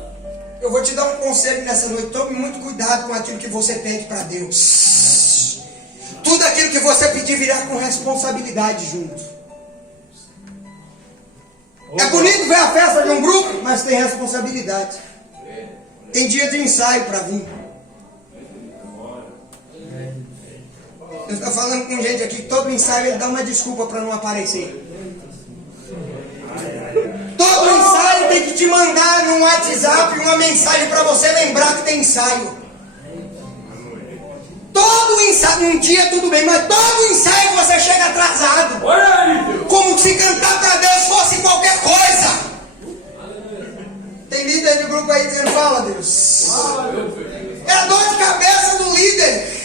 eu vou te dar um conselho nessa noite: tome muito cuidado com aquilo que você pede para Deus. Tudo aquilo que você pedir virá com responsabilidade junto. É bonito ver a festa de um grupo, mas tem responsabilidade. Tem dia de ensaio para vir. Eu estou falando com gente aqui que todo ensaio ele dá uma desculpa para não aparecer. Todo ensaio tem que te mandar no WhatsApp uma mensagem para você lembrar que tem ensaio. Todo ensaio, um dia tudo bem, mas todo ensaio você chega atrasado. Olha aí, Deus. Como se cantar para Deus fosse qualquer coisa. Tem líder de grupo aí dizendo: fala, Deus. É a dor de cabeça do líder.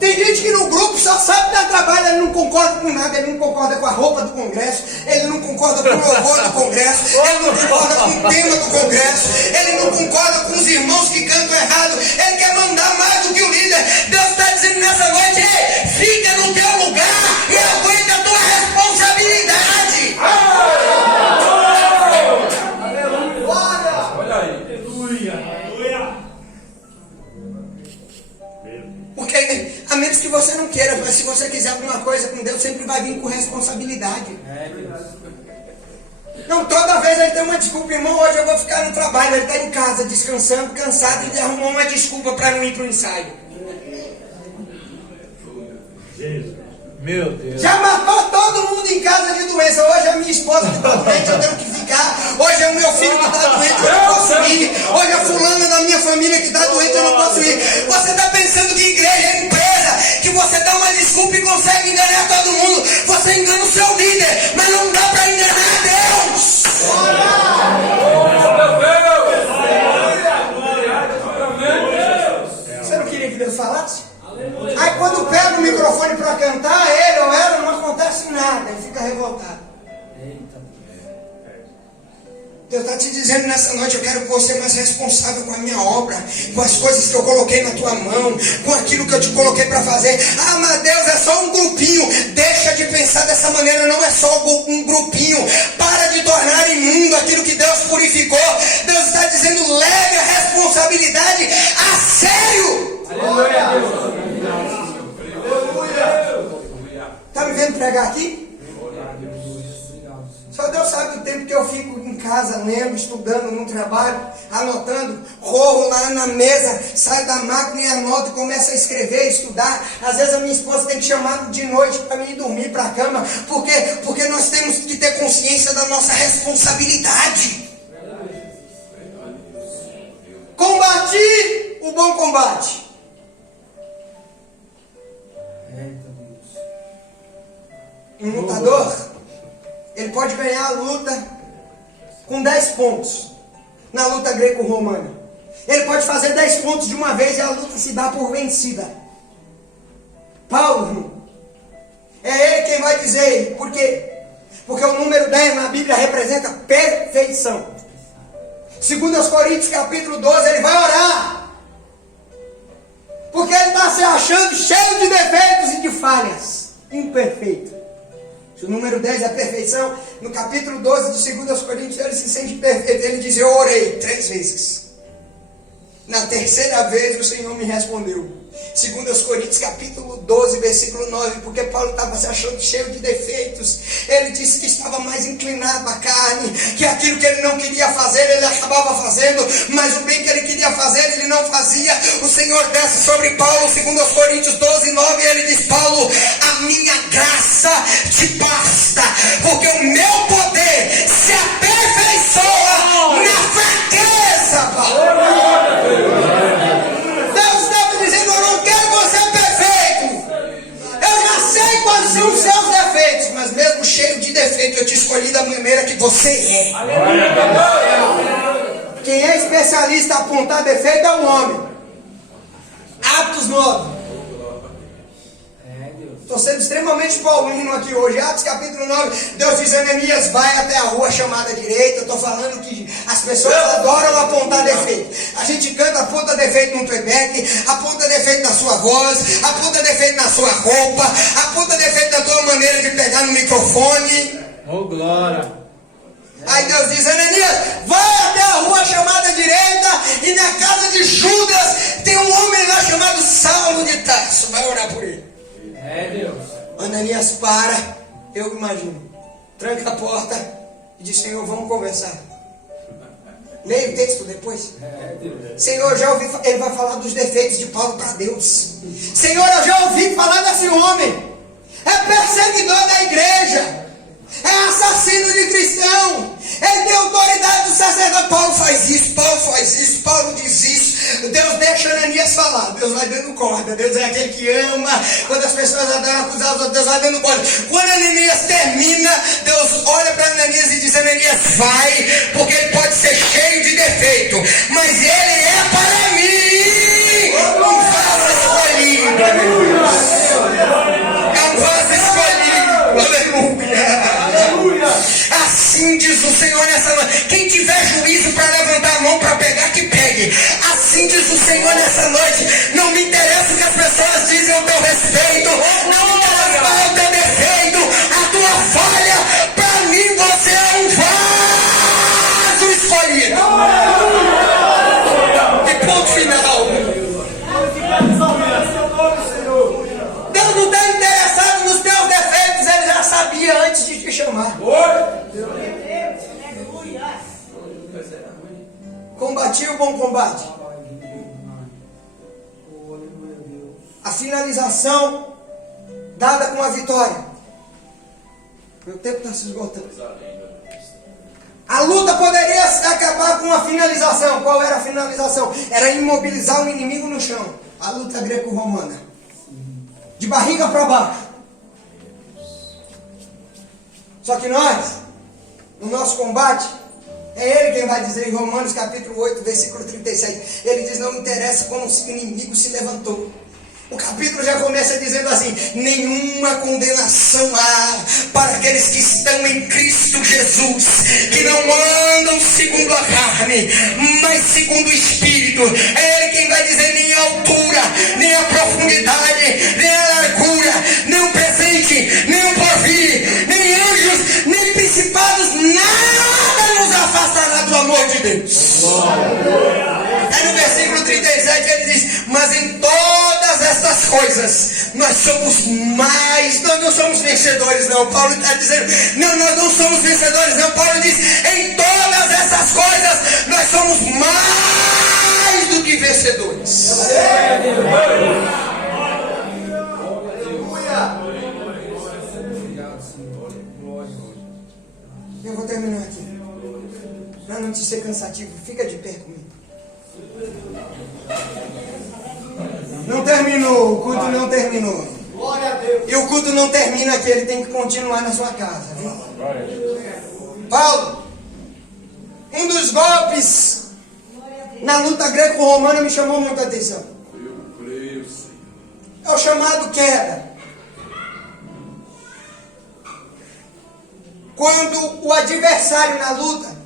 Tem gente que no grupo só sabe dar trabalho, ele não concorda com nada, ele não concorda com a roupa do Congresso, ele não concorda com o louvor do Congresso, ele não concorda com o tema do Congresso, ele não concorda com os irmãos que cantam errado, ele quer mandar mais do que o líder. Deus está dizendo nessa noite: ei, fica no teu lugar e aguenta a tua responsabilidade. Olha aí. Porque, a menos que você não queira, mas se você quiser alguma coisa com Deus, sempre vai vir com responsabilidade. Não, toda vez ele tem uma desculpa: irmão, hoje eu vou ficar no trabalho. Ele está em casa, descansando, cansado, e ele arrumou uma desculpa para não ir para o ensaio. Meu Deus. Já matou todo mundo em casa de doença. Hoje a minha esposa que está doente, eu tenho que ficar. Hoje é o meu filho que está doente, eu não posso ir. Hoje a fulana da minha família que está doente, eu não posso ir. Você está pensando que igreja é empresa, que você dá uma desculpa e consegue enganar todo mundo. Você engana o seu líder, mas não dá para enganar Deus. Você não queria que Deus falasse? Aí quando pega o microfone para cantar, ele ou ela, não acontece nada, ele fica revoltado. Deus está te dizendo nessa noite: eu quero que você seja mais responsável com a minha obra, com as coisas que eu coloquei na tua mão, com aquilo que eu te coloquei para fazer. Ah, mas Deus é só um grupinho. Deixa de pensar dessa maneira, não é só um grupinho. Para de tornar imundo aquilo que Deus purificou. Deus está dizendo: leve a responsabilidade a sério. Está me vendo pregar aqui? Só Deus sabe o tempo que eu fico em casa lendo, estudando, no trabalho, anotando, corro lá na mesa, saio da máquina e anoto e começo a escrever, estudar. Às vezes a minha esposa tem que chamar de noite para mim ir dormir para a cama. Por quê? Porque nós temos que ter consciência da nossa responsabilidade. Combati o bom combate. Um lutador, ele pode ganhar a luta com 10 pontos na luta greco-romana. Ele pode fazer 10 pontos de uma vez e a luta se dá por vencida. Paulo, é ele quem vai dizer. Por quê? Porque o número 10 na Bíblia representa perfeição. 2 Coríntios capítulo 12, ele vai orar, porque ele está se achando cheio de defeitos e de falhas, imperfeito. O número 10 é a perfeição. No capítulo 12 de 2 Coríntios, ele se sente perfeito. Ele diz: eu orei 3 vezes. Na terceira vez o Senhor me respondeu. 2 Coríntios capítulo 12, versículo 9. Porque Paulo estava se achando cheio de defeitos. Ele disse que estava mais inclinado à carne, que aquilo que ele não queria fazer, ele acabava fazendo, mas o bem que ele queria fazer, ele não fazia. O Senhor desce sobre Paulo, 2 Coríntios 12, 9, e ele diz: Paulo, a minha graça te basta, porque o meu poder se aperfeiçoa na fraqueza, Paulo. Deus estava dizendo: eu não quero você perfeito. Eu já sei quais são os seus defeitos, mas mesmo cheio de defeito, eu te escolhi da maneira que você é. Quem é especialista a apontar defeito é o homem. Atos 9. Estou sendo extremamente paulino aqui hoje. Atos capítulo 9. Deus diz: Ananias, vai até a rua chamada direita. Eu estou falando que as pessoas adoram apontar defeito. A gente canta, aponta defeito no playback, aponta defeito na sua voz, aponta defeito na sua roupa, aponta defeito na tua maneira de pegar no microfone. Oh, glória. Aí Deus diz: Ananias, vai até a rua chamada direita, e na casa de Judas tem um homem lá chamado Saulo de Tarso. Vai orar por ele. Deus. Ananias para, eu imagino, tranca a porta e diz: Senhor, vamos conversar. Leia o texto depois. Senhor, já ouvi, ele vai falar dos defeitos de Paulo para Deus. Senhor, eu já ouvi falar desse homem. É perseguidor da igreja, é assassino de cristão, ele tem autoridade do sacerdote. Paulo faz isso, Paulo faz isso, Paulo diz isso. Deus deixa Ananias falar. Deus vai dando corda. Deus é aquele que ama. Quando as pessoas adoram acusar os outros, Deus vai dando corda. Quando Ananias termina, Deus olha para Ananias e diz: Ananias, vai, porque ele pode ser cheio de defeito, mas ele é para mim um vaso escolhido. Senhor, nessa noite, não me interessa o que as pessoas dizem ao teu respeito, não me interessa qual é o teu defeito, a tua falha, para mim você é um vaso escolhido. E ponto final. Deus não está interessado nos teus defeitos, Ele já sabia antes de te chamar. Combati o bom combate. A finalização dada com a vitória. Meu tempo está se esgotando. A luta poderia acabar com a finalização. Qual era a finalização? Era imobilizar o inimigo no chão. A luta greco-romana. De barriga para baixo. Só que nós, no nosso combate, é Ele quem vai dizer em Romanos capítulo 8, versículo 37. Ele diz, não interessa como o inimigo se levantou. O capítulo já começa dizendo assim: nenhuma condenação há para aqueles que estão em Cristo Jesus, que não andam segundo a carne, mas segundo o Espírito. É Ele quem vai dizer, nem a altura, nem a profundidade, nem a largura, nem o presente, nem o porvir, nem anjos, nem principados, nada nos afastará do amor de Deus. Aí no versículo 37 ele diz, mas em todas estas coisas nós somos mais, nós não somos vencedores não. Paulo está dizendo, não, nós não somos vencedores não. Paulo diz, em todas essas coisas nós somos mais do que vencedores. Eu vou terminar aqui, para não te ser cansativo. Fica de pé comigo. Não terminou, o culto não terminou. E o culto não termina aqui, ele tem que continuar na sua casa, viu? Paulo, um dos golpes na luta greco-romana me chamou muita atenção. É o chamado queda. Quando o adversário na luta,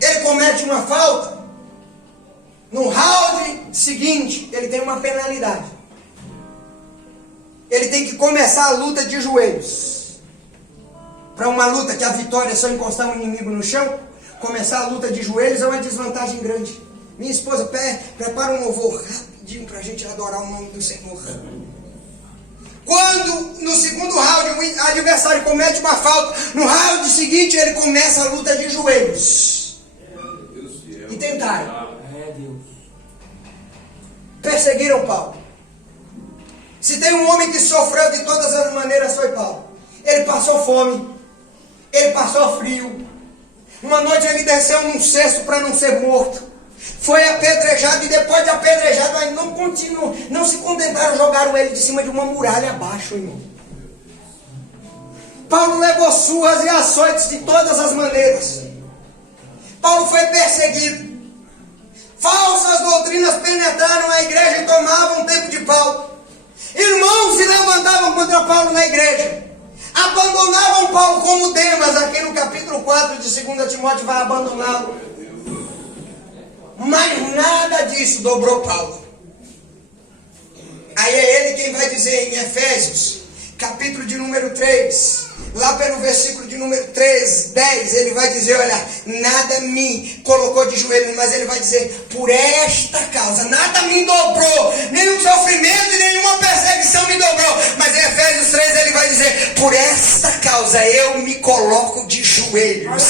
ele comete uma falta, no round seguinte, ele tem uma penalidade. Ele tem que começar a luta de joelhos. Para uma luta que a vitória é só encostar um inimigo no chão, começar a luta de joelhos é uma desvantagem grande. Minha esposa, prepara um louvor rapidinho para a gente adorar o nome do Senhor. Quando no segundo round o adversário comete uma falta, no round seguinte ele começa a luta de joelhos. E tentaram. Perseguiram Paulo. Se tem um homem que sofreu de todas as maneiras, foi Paulo. Ele passou fome, ele passou frio. Uma noite ele desceu num cesto para não ser morto. Foi apedrejado e depois de apedrejado aí não se contentaram, jogaram ele de cima de uma muralha abaixo, irmão. Paulo levou surras e açoites de todas as maneiras. Paulo foi perseguido. Falsas doutrinas penetraram a igreja e tomavam o tempo de Paulo. Irmãos se levantavam contra Paulo na igreja. Abandonavam Paulo como Demas. Aqui no capítulo 4 de 2 Timóteo vai abandoná-lo. Mas nada disso dobrou Paulo. Aí é ele quem vai dizer em Efésios, capítulo de número 3, lá pelo versículo de número 10, ele vai dizer, olha, nada me colocou de joelhos, mas ele vai dizer, por esta causa, nada me dobrou, nenhum sofrimento e nenhuma perseguição me dobrou, mas em Efésios 3 ele vai dizer, por esta causa eu me coloco de joelhos,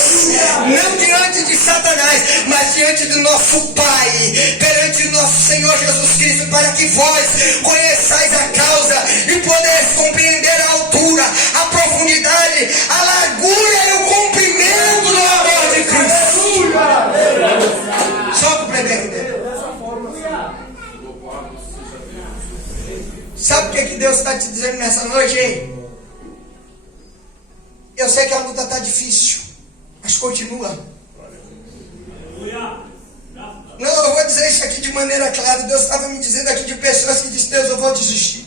não diante de Satanás, mas diante do nosso Pai, perante o nosso Senhor Jesus Cristo, para que vós conheçais a causa e podeis compreender a altura, a profundidade, a largura e o comprimento do amor de Cristo. Só para o plebeio dele. Sabe o que Deus está te dizendo nessa noite, hein? Eu sei que a luta está difícil, mas continua. Não, eu vou dizer isso aqui de maneira clara. Deus estava me dizendo aqui de pessoas que dizem, Deus, eu vou desistir.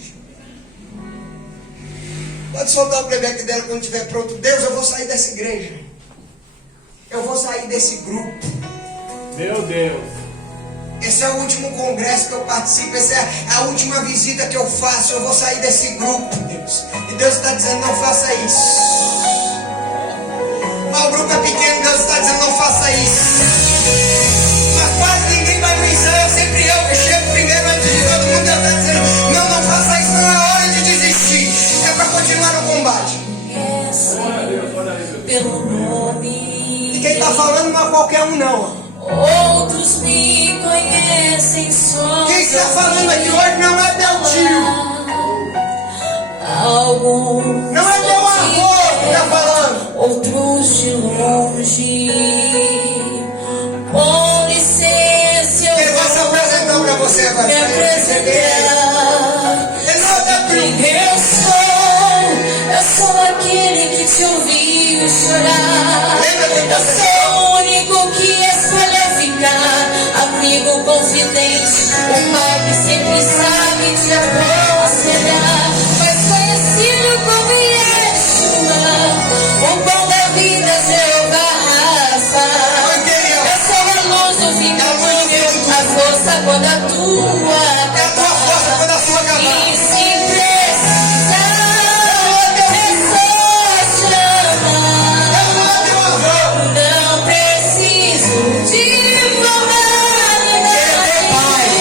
Pode soltar o playback dela quando estiver pronto. Deus, eu vou sair dessa igreja. Eu vou sair desse grupo. Meu Deus. Esse é o último congresso que eu participo, essa é a última visita que eu faço. Eu vou sair desse grupo, Deus. E Deus está dizendo, não faça isso. Mas o grupo é pequeno, Deus está dizendo, não faça isso. Mas quase ninguém vai no ensaio, é sempre eu que chego primeiro antes de todo mundo. Deus está dizendo, não, não faça isso, não é hora de desistir. É para continuar no combate. Pelo nome. E quem está falando não é qualquer um, não. Outros me conhecem só. Quem está falando aqui hoje não é teu tio. Alguns Não é teu avô que está falando. outros de longe. Com licença, eu Ele vai se apresentar para você agora. me Para ele perceber. apresentar. Ele não é teu Quem tio. eu sou aquele que te ouviu chorar. Eu sou o único que escolheu ficar, amigo confidente, o pai que sempre sabe te aconselhar. Mas conhecido como Yeshua, o pão da vida, Jeová Rafa. Eu sou a luz do fim do túnel, a força quando a tua É a tua força quando a sua acabar. e se precisar, é só chamar. Ele não é teu avô. Não preciso de falar Ele é teu pai. nada.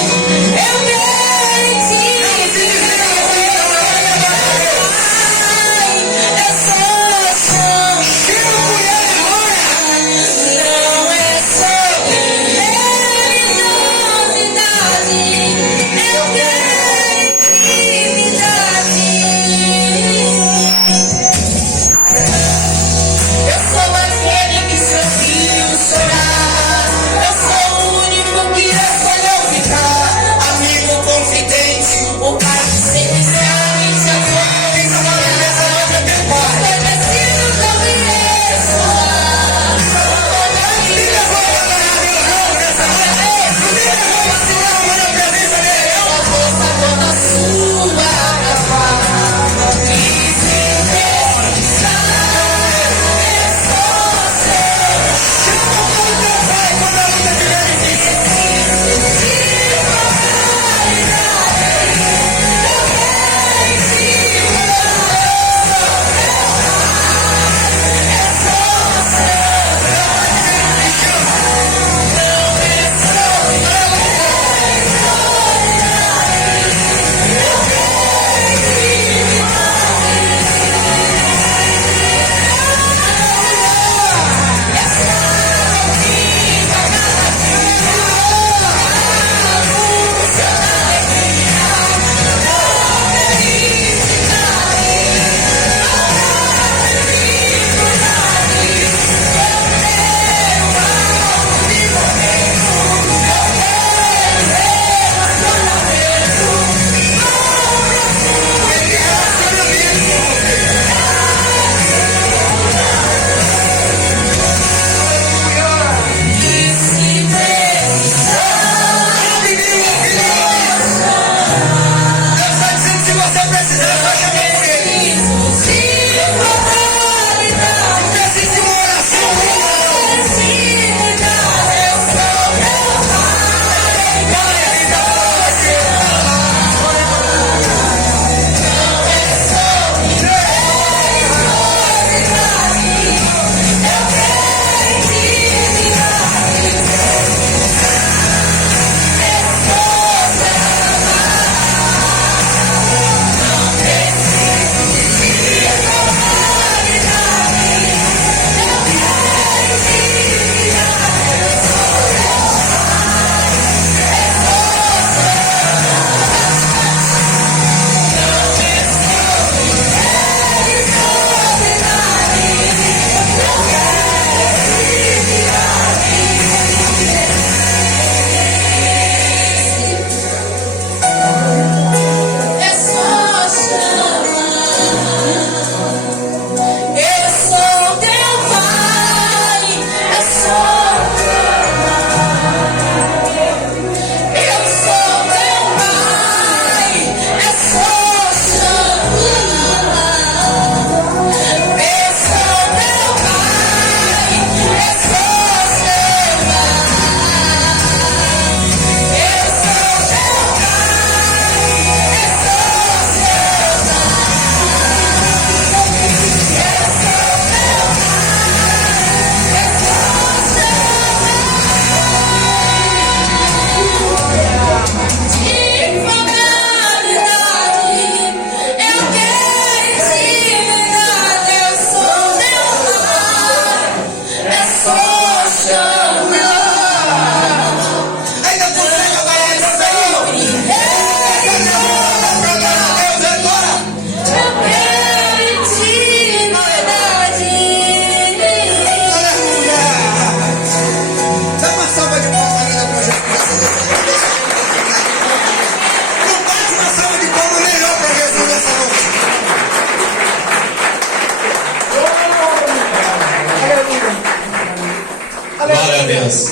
Deus.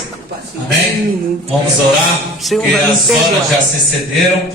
Amém? Vamos orar, porque as horas já se cederam.